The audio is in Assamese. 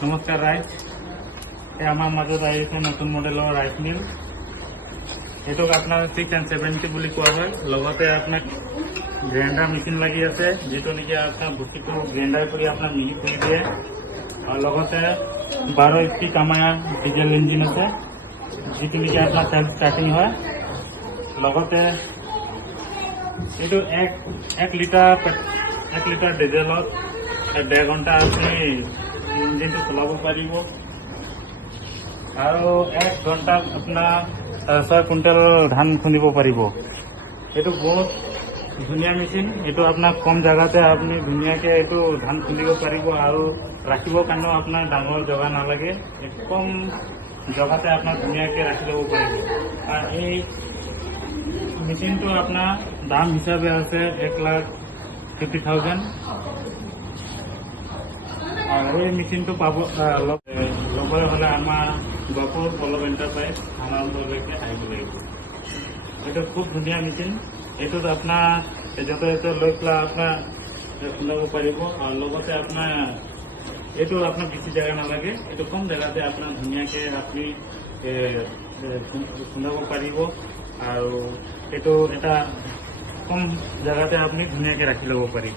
নমস্কাৰ ৰাইজ, আমাৰ মাজত আহিছে নতুন মডেলৰ ৰাইচ মিল। এইটোক আপোনাৰ 670 বুলি কোৱা হয়। লগতে আপোনাক গ্ৰাইণ্ডাৰ মেচিন লাগি আছে, যিটো নেকি আপোনাৰ বস্তুটো গ্ৰাইণ্ডাৰ কৰি আপোনাৰ মিহি কৰি দিয়ে। আৰু লগতে 12 HP কামায়া ডিজেল ইঞ্জিন আছে, যিটো নেকি আপোনাৰ চেল্ফ ষ্টাৰ্টিং হয়। লগতে এইটো 1 লিটাৰ ডিজেলত 1.5 ঘণ্টা আপুনি ইঞ্জিনটো চলাব পাৰিব। আৰু 1 ঘণ্টাত আপোনাৰ 6 কুইণ্টেল ধান খুন্দিব পাৰিব। এইটো বহুত ধুনীয়া মেচিন। এইটো আপোনাৰ কম জেগাতে আপুনি ধুনীয়াকৈ এইটো ধান খুন্দিব পাৰিব আৰু ৰাখিবৰ কাৰণেও আপোনাৰ ডাঙৰ জেগা নালাগে। কম জেগাতে আপোনাৰ ধুনীয়াকৈ ৰাখি ল'ব পাৰিব। আৰু এই মেচিনটো আপোনাৰ দাম হিচাপে আছে 1,50,000। আৰু এই মেচিনটো ল'বলৈ হ'লে আমাৰ গহপুৰ পল্লৱ এণ্টাৰপ্ৰাইজ থানা অঞ্চললৈকে আহিব লাগিব। এইটো খুব ধুনীয়া মেচিন। এইটোত আপোনাৰ য'তে লৈ পেলাই আপোনাৰ খুন্দাব পাৰিব। আৰু লগতে আপোনাৰ এইটো আপোনাৰ বেছি জেগা নালাগে, এইটো কম জেগাতে আপোনাৰ ধুনীয়াকৈ আপুনি খুন্দাব পাৰিব। আৰু এইটো এটা কম জেগাতে আপুনি ধুনীয়াকৈ ৰাখি ল'ব পাৰিব।